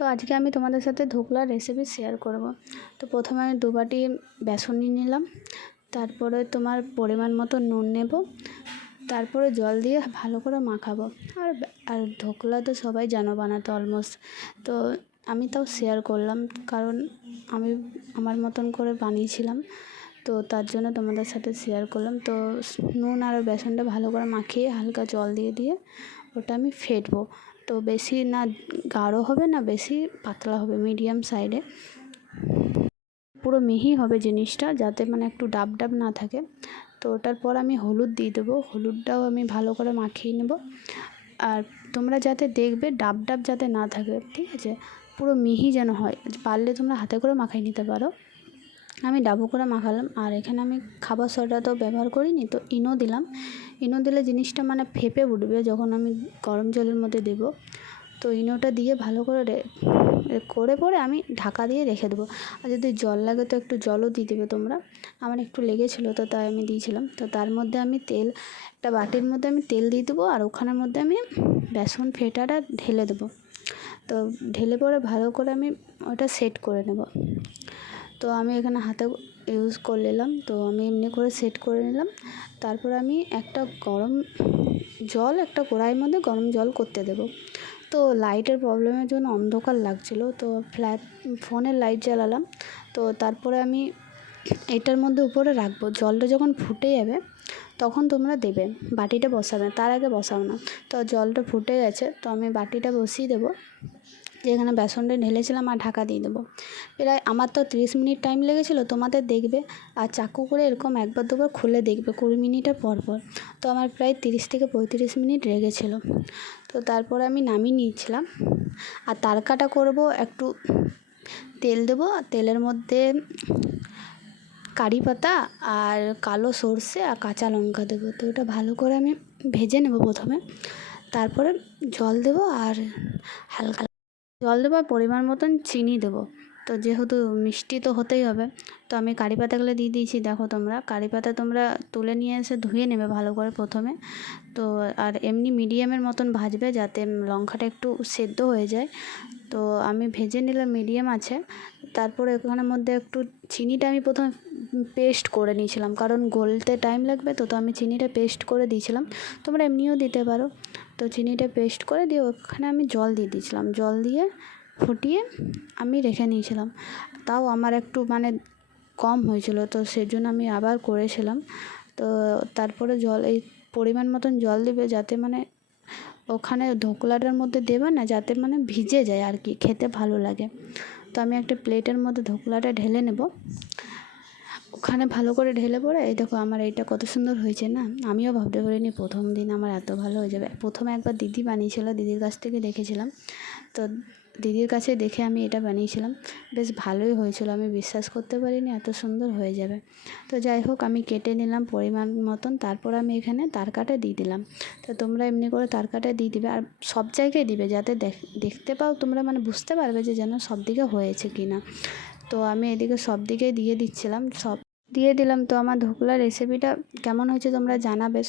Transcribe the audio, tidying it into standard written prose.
তো আজকে আমি তোমাদের সাথে ধোকলার রেসিপি শেয়ার করব। তো প্রথমে আমি 2 বাটি বেসন নিয়ে নিলাম, তারপরে তোমার পরিমাণ মতো নুন নেব, তারপরে জল দিয়ে ভালো করে মাখাবো। আর আর ধোকলা তো সবাই জানো বানাতে অলমোস্ট, তো আমি তাও শেয়ার করলাম কারণ আমি আমার মতন করে বানিয়েছিলাম, তো তার জন্য তোমাদের সাথে শেয়ার করলাম। তো নুন আর বেসনটা ভালো করে মাখিয়ে হালকা জল দিয়ে ওটা আমি ফেটবো। তো বেশি না গাঢ় হবে না বেশি পাতলা হবে, মিডিয়াম সাইডে পুরো মিহি হবে জিনিসটা, যাতে মানে একটু ডাব ডাব না থাকে। তো ওটার পর আমি হলুদ দিয়ে দেবো, হলুদটাও আমি ভালো করে মাখিয়ে নেব। আর তোমরা যাতে দেখবে ডাব ডাব যাতে না থাকে, ঠিক আছে, পুরো মিহি যেন হয়। পারলে তোমরা হাতে করে মাখিয়ে নিতে পারো, আমি ডাবু করে মাখালাম। আর এখানে আমি খাবার সোডা তো ব্যবহার করিনি, তো ইনো দিলাম। ইনো দিলে জিনিসটা মানে ফেপে উঠবে যখন আমি গরম জলের মধ্যে দেবো। তো ইনোটা দিয়ে ভালো করে পরে আমি ঢাকা দিয়ে রেখে দেবো। আর যদি জল লাগে তো একটু জলও দিয়ে দেবে তোমরা। আমার একটু লেগেছিলো তো তাই আমি দিয়েছিলাম। তো তার মধ্যে আমি একটা বাটির মধ্যে আমি তেল দিয়ে দেবো, আর ওখানের মধ্যে আমি বেসন ফেটাটা ঢেলে দেবো। তো ঢেলে পরে ভালো করে আমি ওটা সেট করে নেব। তো আমি এখানে হাতে ইউজ করে নিলাম, তো আমি এমনি করে সেট করে নিলাম। তারপর আমি একটা কড়াইয়ের মধ্যে গরম জল করতে দেবো। তো লাইটের প্রবলেমের জন্য অন্ধকার লাগছিলো, তো ফোনের লাইট জ্বালালাম। তো তারপরে আমি এটার মধ্যে উপরে রাখবো, জলটা যখন ফুটে যাবে তখন তোমরা দেবে, বাটিটা বসাবে, তার আগে বসাও না। তো জলটা ফুটে গেছে, তো আমি বাটিটা বসিয়ে দেবো, যেখানে বেসনটা ঢেলেছিলাম, আর ঢাকা দিয়ে দেবো। প্রায় আমার তো 30 মিনিট টাইম লেগেছিলো, তোমাদের দেখবে আর চাকু করে এরকম একবার দুবার খুলে দেখবে 20 মিনিটের পর। তো আমার প্রায় 30 থেকে 35 মিনিট লেগেছিলো। তো তারপর আমি নামিয়ে নিয়েছিলাম। আর তড়কাটা করব, একটু তেল দেবো, আর তেলের মধ্যে কারি পাতা আর কালো সর্ষে আর কাঁচা লঙ্কা দেবো। তো ওটা ভালো করে আমি ভেজে নেব প্রথমে, তারপরে জল দেবো আর হালকা জল দেবো আর পরিমাণ মতন চিনি দেবো। তো যেহেতু মিষ্টি তো হতেই হবে, তো আমি কারি পাতাগুলো দিয়ে দিয়েছি। দেখো তোমরা কারি পাতা তোমরা তুলে নিয়ে এসে ধুয়ে নেবে ভালো করে প্রথমে। তো আর এমনি মিডিয়ামের মতন ভাজবে যাতে লঙ্কাটা একটু সেদ্ধ হয়ে যায়। তো আমি ভেজে নিলাম মিডিয়াম আছে। তারপরে ওখানের মধ্যে একটু চিনিটা আমি প্রথমে পেস্ট করে নিয়েছিলাম, কারণ গলতে টাইম লাগবে। তো আমি চিনিটা পেস্ট করে দিয়েছিলাম, তোমরা এমনিও দিতে পারো। তো চিনিটা পেস্ট করে দিয়ে ওখানে আমি জল দিয়ে দিয়েছিলাম, জল দিয়ে ফুটিয়ে আমি রেখে নিয়েছিলাম। তাও আমার একটু মানে কম হয়েছিল, তো সেজন্য আমি আবার করেছিলাম। তো তারপরে এই পরিমাণ মতন জল দিবে, যাতে মানে ওখানে ধোকলাটার মধ্যে দেবে না, যাতে মানে ভিজে যায় আর কি, খেতে ভালো লাগে। তো আমি একটা প্লেটের মধ্যে ধোকলাটা ঢেলে নেব, ওখানে ভালো করে ঢেলে পরে এই দেখো আমার এইটা কত সুন্দর হয়েছে না। আমিও ভাবতে পারিনি প্রথম দিন আমার এত ভালো হয়ে যাবে। প্রথমে একবার দিদি বানিয়েছিল, দিদির কাছ থেকে দেখেছিলাম। তো দিদির কাছে দেখে আমি এটা বানিয়েছিলাম, বেশ ভালোই হয়েছিল। আমি বিশ্বাস করতে পারিনি এত সুন্দর হয়ে যাবে। তো যাই হোক আমি কেটে নিলাম পরিমাণ মতন, তারপর আমি এখানে তড়কাটা দিয়ে দিলাম। তো তোমরা এমনি করে তড়কাটা দিয়ে দিবে, আর সব জায়গায় দিবে, যাতে দেখতে পাও তোমরা, মানে বুঝতে পারবে যে যেন সব দিকে হয়েছে কি না। তো আমি এদিকে সব দিকেই দিয়ে দিচ্ছিলাম, সব দিয়ে দিলাম। তো আমার ধোকলার রেসিপিটা কেমন হয়েছে তোমরা জানাবে।